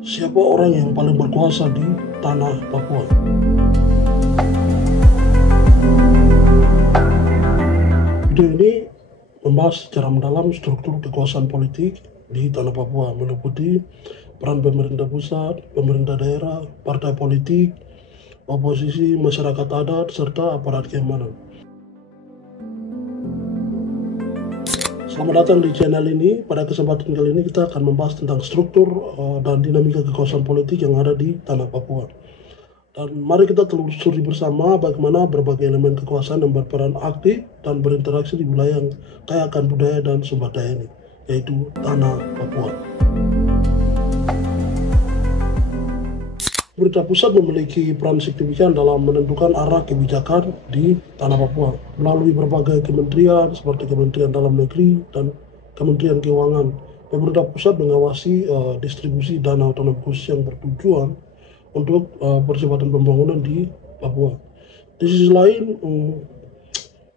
Siapa orang yang paling berkuasa di tanah Papua? Video ini membahas secara mendalam struktur kekuasaan politik di tanah Papua, meliputi peran pemerintah pusat, pemerintah daerah, partai politik, oposisi, masyarakat adat, serta aparat keamanan. Selamat datang di channel ini. Pada kesempatan kali ini kita akan membahas tentang struktur dan dinamika kekuasaan politik yang ada di tanah Papua. Dan mari kita telusuri bersama bagaimana berbagai elemen kekuasaan yang berperan aktif dan berinteraksi di wilayah yang kaya akan budaya dan sumber daya ini, yaitu tanah Papua. Pemerintah pusat memiliki peran signifikan dalam menentukan arah kebijakan di tanah Papua melalui berbagai kementerian seperti Kementerian Dalam Negeri dan Kementerian Keuangan. Pemerintah pusat mengawasi distribusi dana otonom khusus yang bertujuan untuk percepatan pembangunan di Papua. Di sisi lain,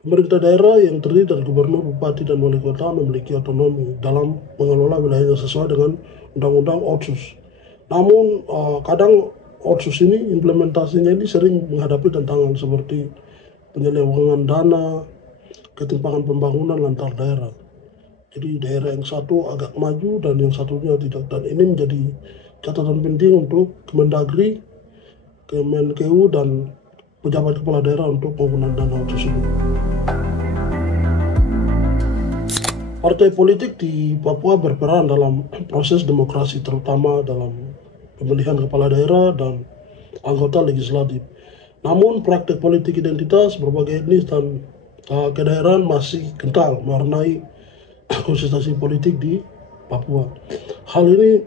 pemerintah daerah yang terdiri dari gubernur, bupati, dan wali kota memiliki otonomi dalam mengelola wilayahnya sesuai dengan Undang-Undang Otsus. Namun kadang Otsus ini implementasinya ini sering menghadapi tantangan seperti penyelewengan dana, ketimpangan pembangunan antar daerah. Jadi daerah yang satu agak maju dan yang satunya tidak. Dan ini menjadi catatan penting untuk Kemendagri, Kemenkeu, dan pejabat kepala daerah untuk penggunaan dana Otsus ini. Partai politik di Papua berperan dalam proses demokrasi, terutama dalam pemilihan kepala daerah dan anggota legislatif. Namun praktek politik identitas berbagai etnis dan kedaerahan masih kental mewarnai konsentrasi politik di Papua. Hal ini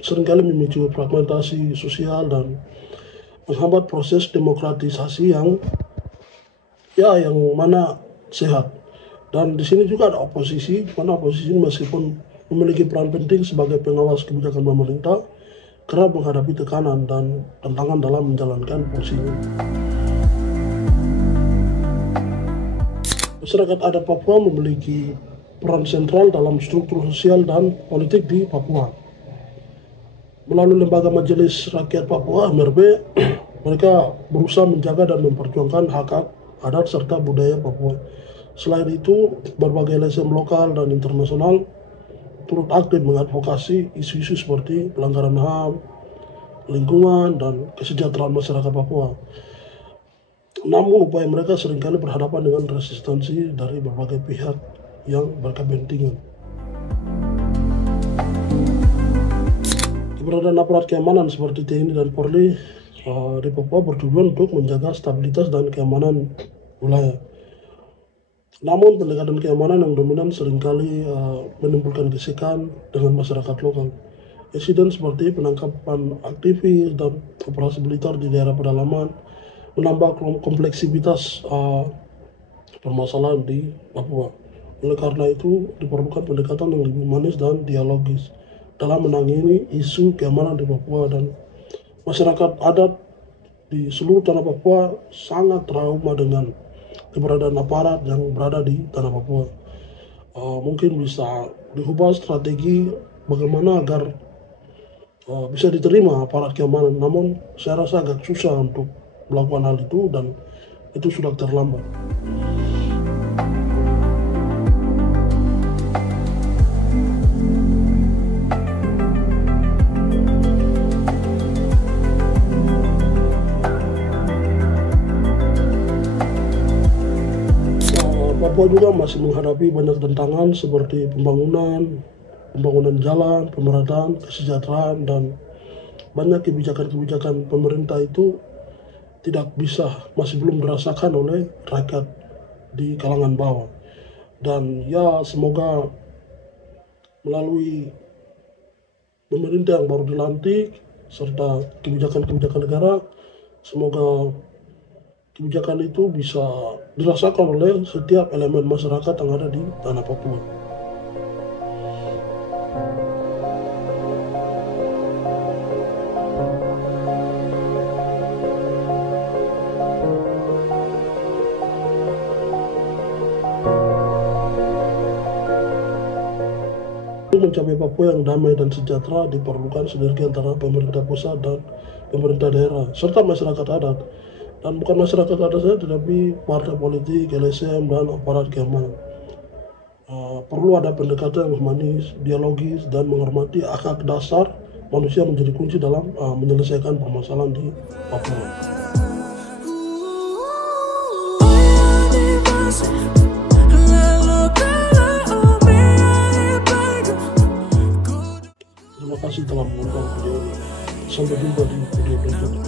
seringkali memicu fragmentasi sosial dan menghambat proses demokratisasi yang mana sehat. Dan di sini juga ada oposisi, mana oposisi meskipun memiliki peran penting sebagai pengawas kebijakan pemerintah, kerap menghadapi tekanan dan tantangan dalam menjalankan fungsinya. Masyarakat adat Papua memiliki peran sentral dalam struktur sosial dan politik di Papua. Melalui lembaga Majelis Rakyat Papua (MRP), mereka berusaha menjaga dan memperjuangkan hak-hak adat serta budaya Papua. Selain itu, berbagai LSM lokal dan internasional turut aktif mengadvokasi isu-isu seperti pelanggaran HAM, lingkungan, dan kesejahteraan masyarakat Papua. Namun upaya mereka seringkali berhadapan dengan resistensi dari berbagai pihak yang berkepentingan. Keberadaan aparat keamanan seperti TNI dan Polri di Papua bertujuan untuk menjaga stabilitas dan keamanan wilayah. Namun pendekatan keamanan yang dominan seringkali menimbulkan gesekan dengan masyarakat lokal. Insiden seperti penangkapan aktivis dan operasi militer di daerah pedalaman menambah kompleksitas permasalahan di Papua. Oleh karena itu diperlukan pendekatan yang lebih manis dan dialogis dalam menangani isu keamanan di Papua, dan masyarakat adat di seluruh tanah Papua sangat trauma dengan keberadaan aparat yang berada di tanah Papua. Mungkin bisa diubah strategi bagaimana agar bisa diterima aparat keamanan, namun saya rasa agak susah untuk melakukan hal itu dan itu sudah terlambat. Papua juga masih menghadapi banyak tantangan seperti pembangunan jalan, pemerataan, kesejahteraan, dan banyak kebijakan-kebijakan pemerintah itu masih belum dirasakan oleh rakyat di kalangan bawah. Dan ya, semoga melalui pemerintah yang baru dilantik serta kebijakan-kebijakan negara, semoga kebijakan itu bisa dirasakan oleh setiap elemen masyarakat yang ada di tanah Papua. untuk mencapai Papua yang damai dan sejahtera diperlukan sinergi antara pemerintah pusat dan pemerintah daerah serta masyarakat adat, dan bukan masyarakat adat saja tetapi partai politik, LSM dan aparat keamanan. Perlu ada pendekatan yang humanis, dialogis, dan menghormati hak dasar manusia menjadi kunci dalam menyelesaikan permasalahan di Papua. Terima kasih telah menonton video ini. Sampai jumpa di video berikutnya.